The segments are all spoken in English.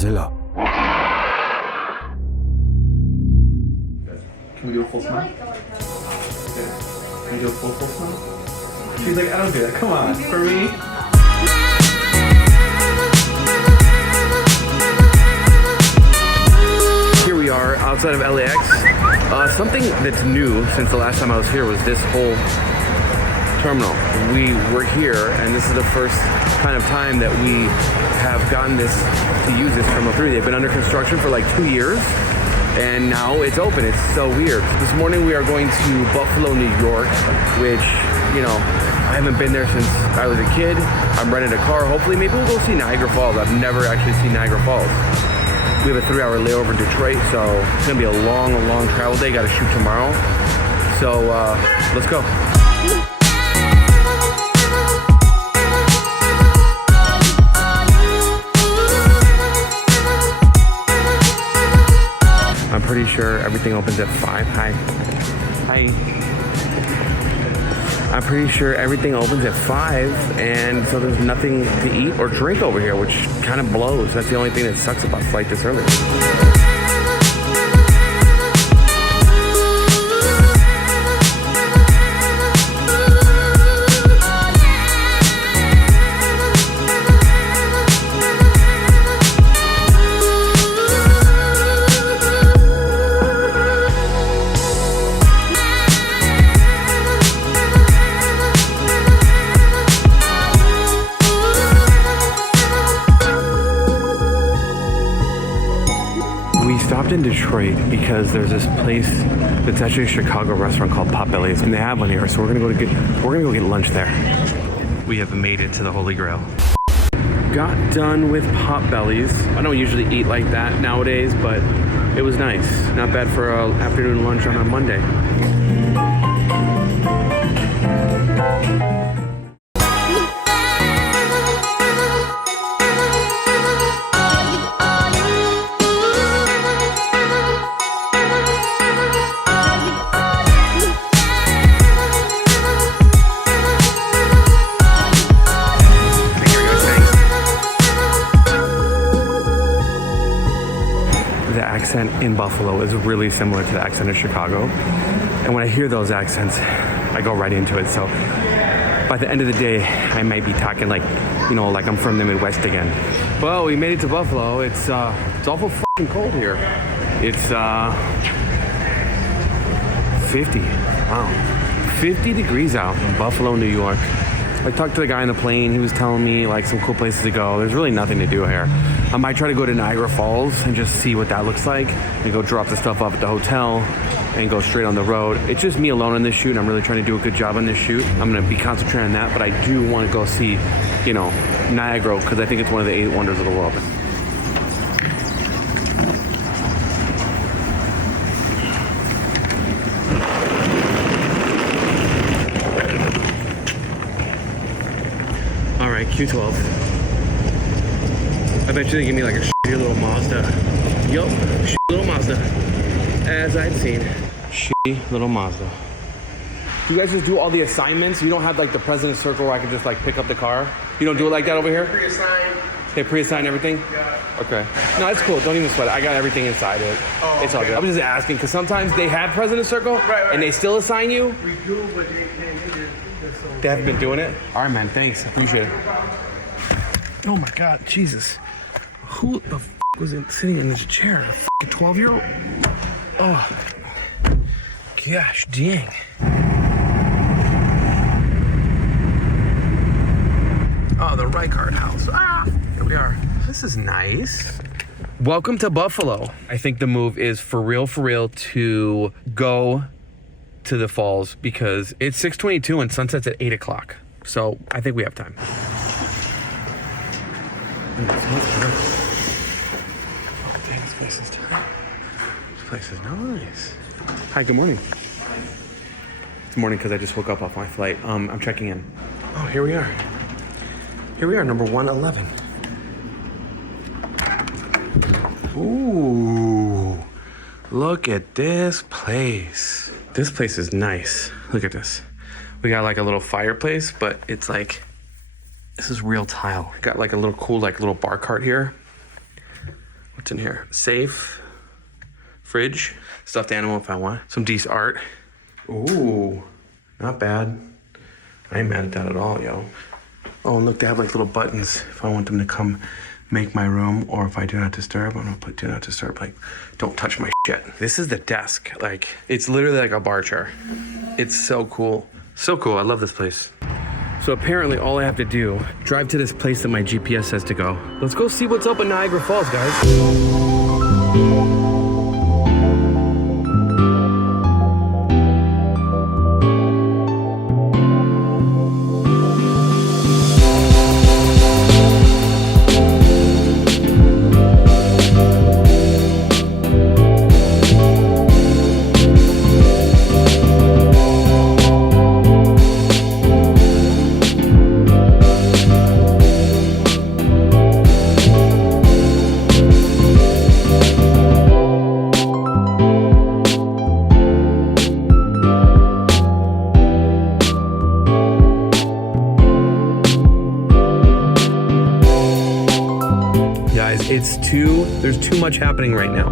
Mozilla. Can we do a full smile? Can we do a full smile? She's like, I don't do that. Come on, for me. Here we are outside of LAX. Something that's new since the last time I was here was this whole terminal. We were here, and this is the first kind of time that we have gotten this to use this Terminal 3. They've been under construction for like 2 years, and now it's open. It's so weird. This morning we are going to Buffalo, New York, which, you know, I haven't been there since I was a kid. I'm renting a car. Hopefully, maybe we'll go see Niagara Falls. I've never actually seen Niagara Falls. We have a 3-hour layover in Detroit, so it's gonna be a long travel day. Gotta shoot tomorrow. So let's go. I'm pretty sure everything opens at 5. Hi. I'm pretty sure everything opens at 5, and so there's nothing to eat or drink over here, which kind of blows. That's the only thing that sucks about a flight this early. In Detroit because there's this place that's actually a Chicago restaurant called Potbelly's, and they have one here, so we're gonna go get lunch there. We have made it to the Holy Grail. Got done with Potbelly's. I don't usually eat like that nowadays, but it was nice. Not bad for an afternoon lunch on a Monday. In Buffalo is really similar to the accent of Chicago, and when I hear those accents I go right into it. So by the end of the day I might be talking like, you know, like I'm from the Midwest again. Well, we made it to Buffalo. It's awful fucking cold here. It's 50. Wow, 50 degrees out in Buffalo, New York. I talked to the guy on the plane. He was telling me like some cool places to go. There's really nothing to do here. I might try to go to Niagara Falls and just see what that looks like, and go drop the stuff off at the hotel and go straight on the road. It's just me alone on this shoot, and I'm really trying to do a good job on this shoot. I'm gonna be concentrating on that, but I do want to go see, you know, Niagara, because I think it's one of the 8 wonders of the world. All right, Q12. I bet you they give me like a shitty little Mazda. Yup, shitty little Mazda. As I've seen. Shitty little Mazda. You guys just do all the assignments? You don't have like the President's Circle where I can just like pick up the car? You don't do it like that over here? Pre-assigned. They pre-assign everything? Yeah. Okay. No, it's cool. Don't even sweat it. I got everything inside it. Oh, it's all good. I was just asking because sometimes they have President's Circle and they still assign you. We do, but they can't. They haven't been doing it? All right, man. Thanks. I appreciate it. Oh my God, Jesus. Who the f was sitting in this chair? A 12-year-old? Oh, gosh, dang. Oh, the Reichard House. Ah, here we are. This is nice. Welcome to Buffalo. I think the move is for real to go to the falls because it's 6:22 and sunset's at 8 o'clock. So I think we have time. Oh, dang, this place is tight. This place is nice. Hi, good morning. It's morning because I just woke up off my flight. I'm checking in. Oh, here we are. Here we are, number 111. Ooh, look at this place. This place is nice. Look at this. We got like a little fireplace, but it's like, this is real tile. Got like a little cool, like little bar cart here. What's in here? Safe, fridge, stuffed animal if I want. Some decent art. Ooh, not bad. I ain't mad at that at all, yo. Oh, and look, they have like little buttons if I want them to come make my room, or if I do not disturb, I'm gonna put do not disturb, like, don't touch my shit. This is the desk. Like, it's literally like a bar chair. It's so cool. So cool, I love this place. So apparently all I have to do, drive to this place that my GPS says to go. Let's go see what's up in Niagara Falls, guys. There's too much happening right now.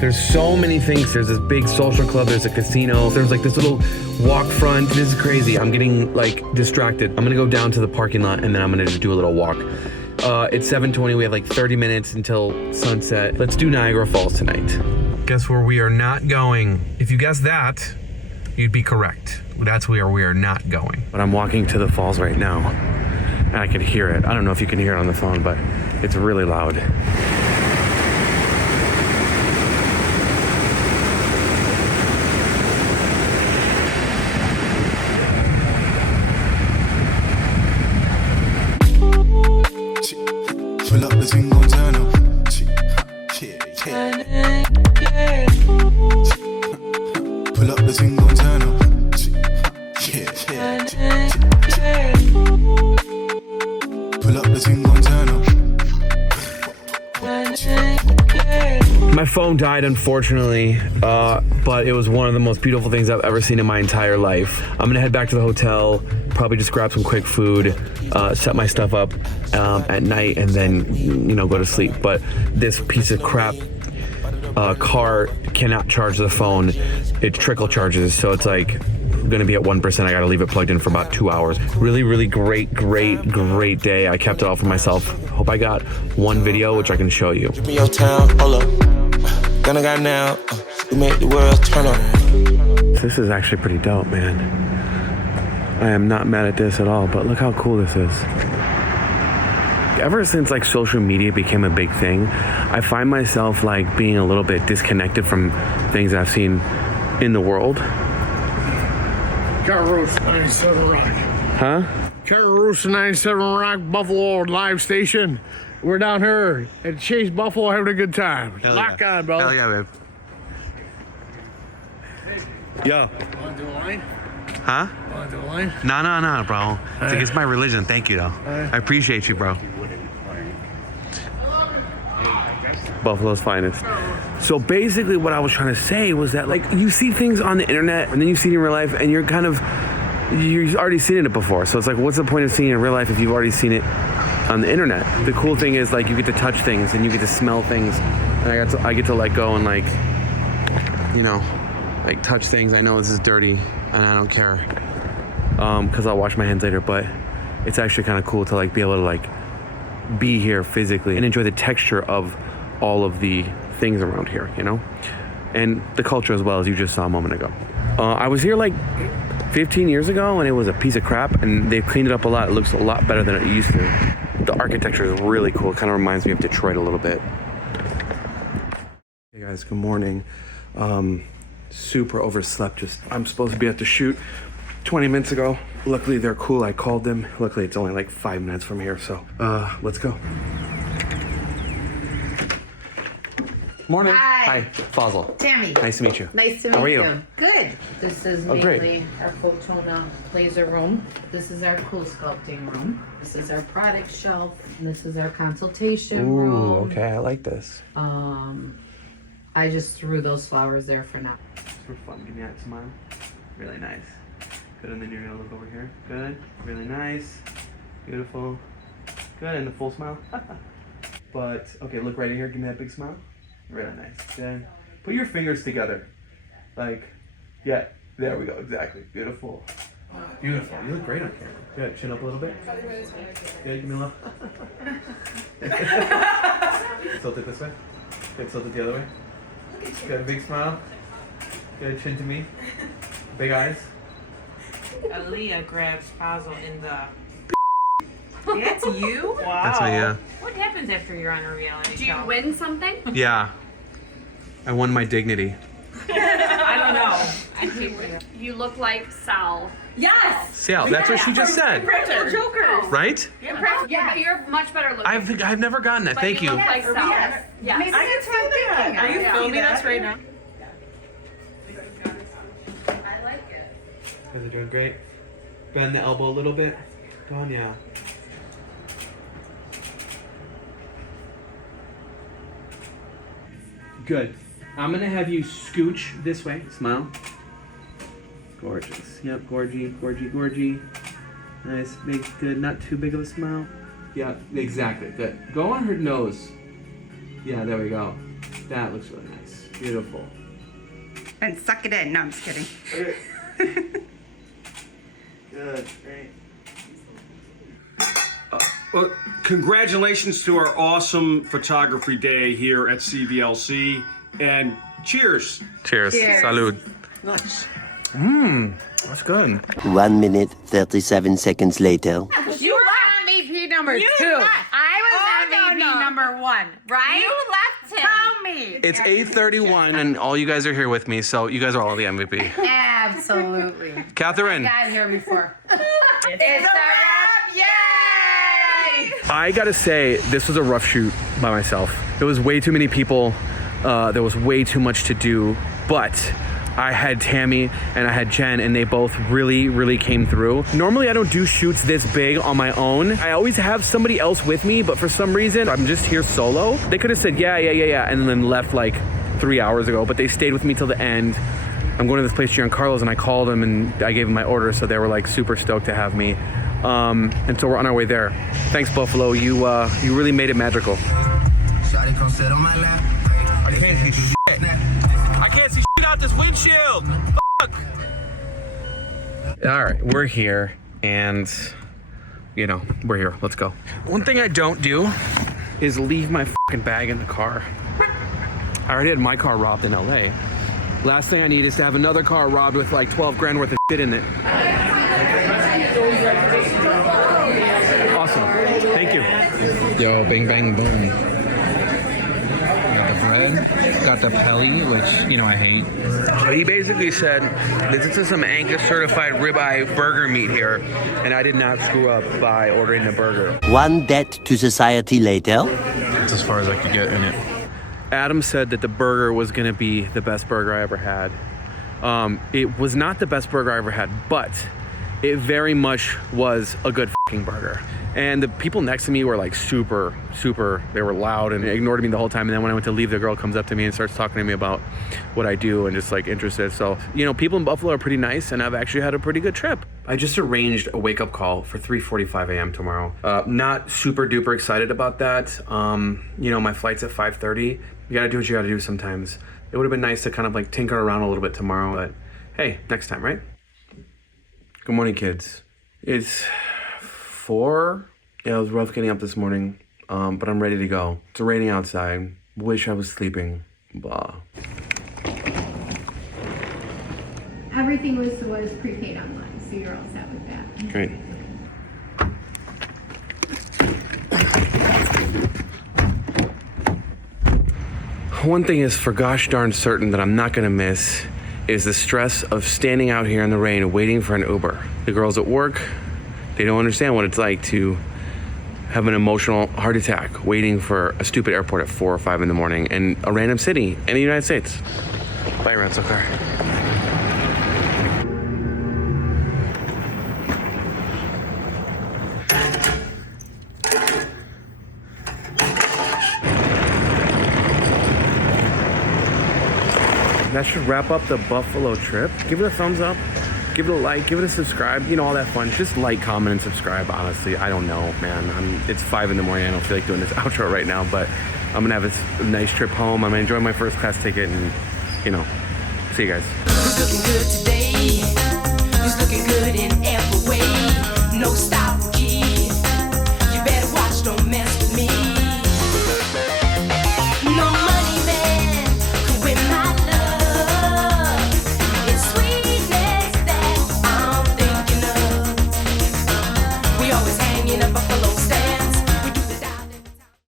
There's so many things. There's this big social club, there's a casino, there's like this little walk front. This is crazy. I'm getting like distracted. I'm gonna go down to the parking lot and then I'm gonna just do a little walk. It's 7:20, we have like 30 minutes until sunset. Let's do Niagara Falls tonight. Guess where we are not going? If you guessed that, you'd be correct. That's where we are not going. But I'm walking to the falls right now and I can hear it. I don't know if you can hear it on the phone, but it's really loud. Pull up the thing gon' turn up. Pull up the thing gon' turn up. Pull up the thing gon' turn up. My phone died, unfortunately, but it was one of the most beautiful things I've ever seen in my entire life. I'm gonna head back to the hotel, probably just grab some quick food, set my stuff up at night, and then, you know, go to sleep. But this piece of crap car cannot charge the phone. It trickle charges, so it's like gonna be at 1%. I gotta leave it plugged in for about 2 hours. Really, really great day. I kept it all for myself. Hope I got one video, which I can show you. Your town, hold up. Gonna got now. We make the world turn up. This is actually pretty dope, man. I am not mad at this at all, but look how cool this is. Ever since like social media became a big thing, I find myself like being a little bit disconnected from things I've seen in the world. Carlos 97 Rock. Huh? Carlos 97 Rock, Buffalo live station. We're down here at Chase Buffalo having a good time. Lock on, brother. Hell yeah, babe. Yo. Want to do a line? Huh? Want to do a line? No, bro. It's against my religion. Thank you, though. I appreciate you, bro. Buffalo's finest. So basically what I was trying to say was that, like, you see things on the internet and then you see it in real life and you've already seen it before. So it's like, what's the point of seeing it in real life if you've already seen it on the internet? The cool thing is, like, you get to touch things and you get to smell things, and I get to let go and, like, you know, like, touch things. I know this is dirty and I don't care, because I'll wash my hands later, but it's actually kind of cool to, like, be able to, like, be here physically and enjoy the texture of all of the things around here, you know, and the culture as well, as you just saw a moment ago. I was here like 15 years ago and it was a piece of crap, and they've cleaned it up a lot. It looks a lot better than it used to. The architecture is really cool. It kind of reminds me of Detroit a little bit. Hey guys, good morning. Super overslept. I'm supposed to be at the shoot 20 minutes ago. Luckily they're cool. I called them. Luckily it's only like 5 minutes from here, so let's go. Morning. Hi. Fazal. Tammy. Nice to meet you. Nice to meet How are you? you. Good. This is Oh, great. mainly our Photona laser room. This is our cool sculpting room. This is our product shelf. And this is our consultation room. Ooh, okay, I like this. I just threw those flowers there for now. For fun, give me that smile. Really nice. Good, and then you're gonna look over here. Good, really nice. Beautiful. Good, and the full smile. But, okay, look right here. Give me that big smile. Really nice. Then put your fingers together. Like, yeah, there we go. Exactly. Beautiful. Beautiful. You look great on camera. Good. Chin up a little bit. Good. Give me a love. Tilt it this way. Good. Tilt it the other way. Good. Big smile. Good. Chin to me. Big eyes. Aaliyah grabs Hazel in the. That's you? Wow. That's me, yeah. What happens after you're on a reality show? Do you win something? Yeah. I won my dignity. I don't know. I hate you. You look like Sal. Yes! Sal, that's what she just said. Practical Jokers. Right? Yeah, but you're much better looking. I've never gotten that. But Thank you. look like Sal. Yes. Yes. Maybe that's what I'm thinking. Are you filming us right now? I like it. You guys are doing great. Bend the elbow a little bit. Go on, yeah. Good. I'm gonna have you scooch this way. Smile. Gorgeous. Yep, gorgy, gorgy, gorgy. Nice, big, good. Not too big of a smile. Yeah, exactly. Good. Go on her nose. Yeah, there we go. That looks really nice. Beautiful. And suck it in. No, I'm just kidding. Okay. Good, great. Well, congratulations to our awesome photography day here at CVLC, and cheers. Cheers. Salud. Nice. That's good. 1 minute, 37 seconds later. You were MVP number 2. I was MVP number 1, right? You left him. Tell me. It's 8:31, and all you guys are here with me, so you guys are all the MVP. Absolutely. Catherine, Got here before. It's a wrap. Yay! I gotta say, this was a rough shoot by myself. There was way too many people. There was way too much to do, but I had Tammy and I had Jen, and they both really, really came through. Normally, I don't do shoots this big on my own. I always have somebody else with me, but for some reason, I'm just here solo. They could have said, yeah, and then left like 3 hours ago, but they stayed with me till the end. I'm going to this place, Giancarlo's, and I called them and I gave them my order, so they were like super stoked to have me. And so we're on our way there. Thanks, Buffalo. You really made it magical. I can't see shit. I can't see shit out this windshield. Fuck. All right, we're here, and we're here. Let's go. One thing I don't do is leave my fucking bag in the car. I already had my car robbed in LA. Last thing I need is to have another car robbed with like 12 grand worth of shit in it. Awesome. Thank you. Yo, bing, bang, boom. Got the bread, got the pelly, which, I hate. So he basically said, this is some Angus certified ribeye burger meat here, and I did not screw up by ordering the burger. One debt to society later. That's as far as I could get in it. Adam said that the burger was gonna be the best burger I ever had. It was not the best burger I ever had, but it very much was a good fucking burger. And the people next to me were like super, they were loud and ignored me the whole time. And then when I went to leave, the girl comes up to me and starts talking to me about what I do and just like interested. So, people in Buffalo are pretty nice, and I've actually had a pretty good trip. I just arranged a wake-up call for 3:45 a.m. tomorrow. Not super duper excited about that. My flight's at 5:30. You gotta do what you gotta do sometimes. It would have been nice to kind of like tinker around a little bit tomorrow, but hey, next time, right? Good morning, kids. It's 4. Yeah, it was rough getting up this morning, but I'm ready to go. It's raining outside. Wish I was sleeping. Blah. Everything was prepaid online, so you're all set with that. Great. One thing is for gosh darn certain that I'm not gonna miss is the stress of standing out here in the rain waiting for an Uber. The girls at work, they don't understand what it's like to have an emotional heart attack waiting for a stupid airport at 4 or 5 in the morning in a random city in the United States. Bye, rental car. That should wrap up the Buffalo trip. Give it a thumbs up. Give it a like, give it a subscribe, you know, all that fun. Just like, comment, and subscribe, honestly. I don't know, man. It's 5 in the morning. I don't feel like doing this outro right now, but I'm gonna have a nice trip home. I'm gonna enjoy my first class ticket and, you know, see you guys. Who's looking good today? Who's looking good in